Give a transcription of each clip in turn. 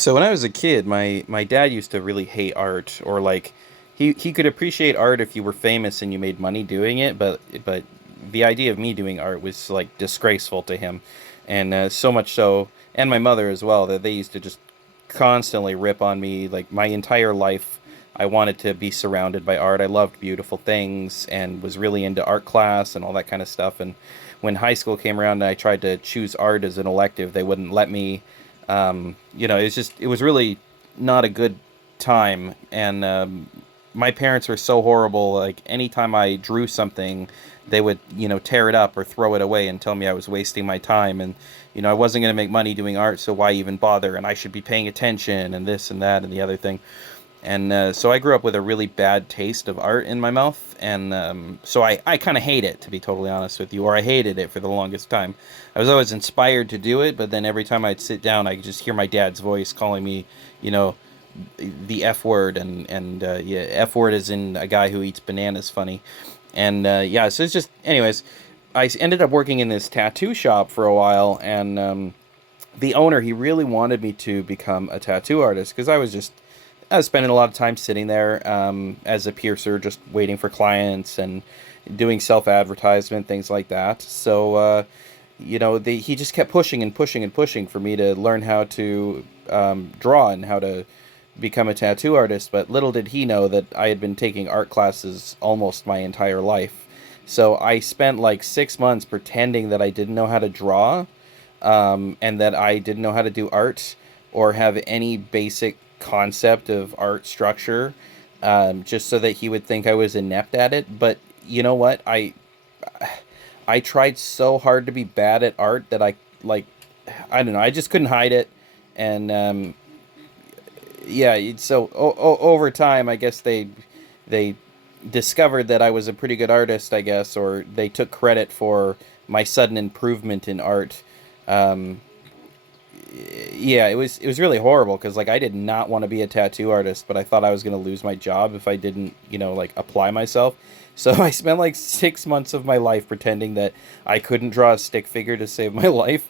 So when I was a kid, my dad used to really hate art, or like he could appreciate art if you were famous and you made money doing it, but the idea of me doing art was like disgraceful to him, and so much so, and my mother as well, that they used to just constantly rip on me. Like my entire life, I wanted to be surrounded by art. I loved beautiful things and was really into art class and all that kind of stuff. And when high school came around and I tried to choose art as an elective, they wouldn't let me. It was really not a good time, and my parents were so horrible. Like anytime I drew something, they would tear it up or throw it away and tell me I was wasting my time, and I wasn't going to make money doing art, so why even bother? And I should be paying attention, and this and that and the other thing. And so I grew up with a really bad taste of art in my mouth, and so I kind of hate it, to be totally honest with you, or I hated it for the longest time. I was always inspired to do it, but then every time I'd sit down, I could just hear my dad's voice calling me, you know, the F word, and yeah, F word is in a guy who eats bananas funny. And yeah, so it's just, anyways, ended up working in this tattoo shop for a while, and the owner, he really wanted me to become a tattoo artist because I was spending a lot of time sitting there as a piercer, just waiting for clients and doing self advertisement, things like that. So, he just kept pushing and pushing and pushing for me to learn how to draw and how to become a tattoo artist. But little did he know that I had been taking art classes almost my entire life. So I spent like 6 months pretending that I didn't know how to draw, and that I didn't know how to do art or have any basic concept of art structure, just so that he would think I was inept at it. But you know what? I tried so hard to be bad at art that I don't know. I just couldn't hide it, and yeah. Over time, I guess they discovered that I was a pretty good artist, I guess, or they took credit for my sudden improvement in art. Um, yeah, it was really horrible because like I did not want to be a tattoo artist, but I thought I was going to lose my job if I didn't, like apply myself. So I spent like 6 months of my life pretending that I couldn't draw a stick figure to save my life,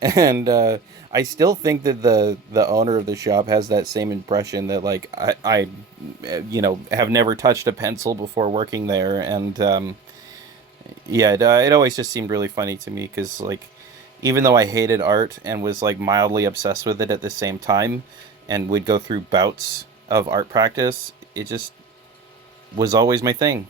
and I still think that the owner of the shop has that same impression that like I have never touched a pencil before working there, and yeah, it always just seemed really funny to me because like even though I hated art and was like mildly obsessed with it at the same time and would go through bouts of art practice, it just was always my thing.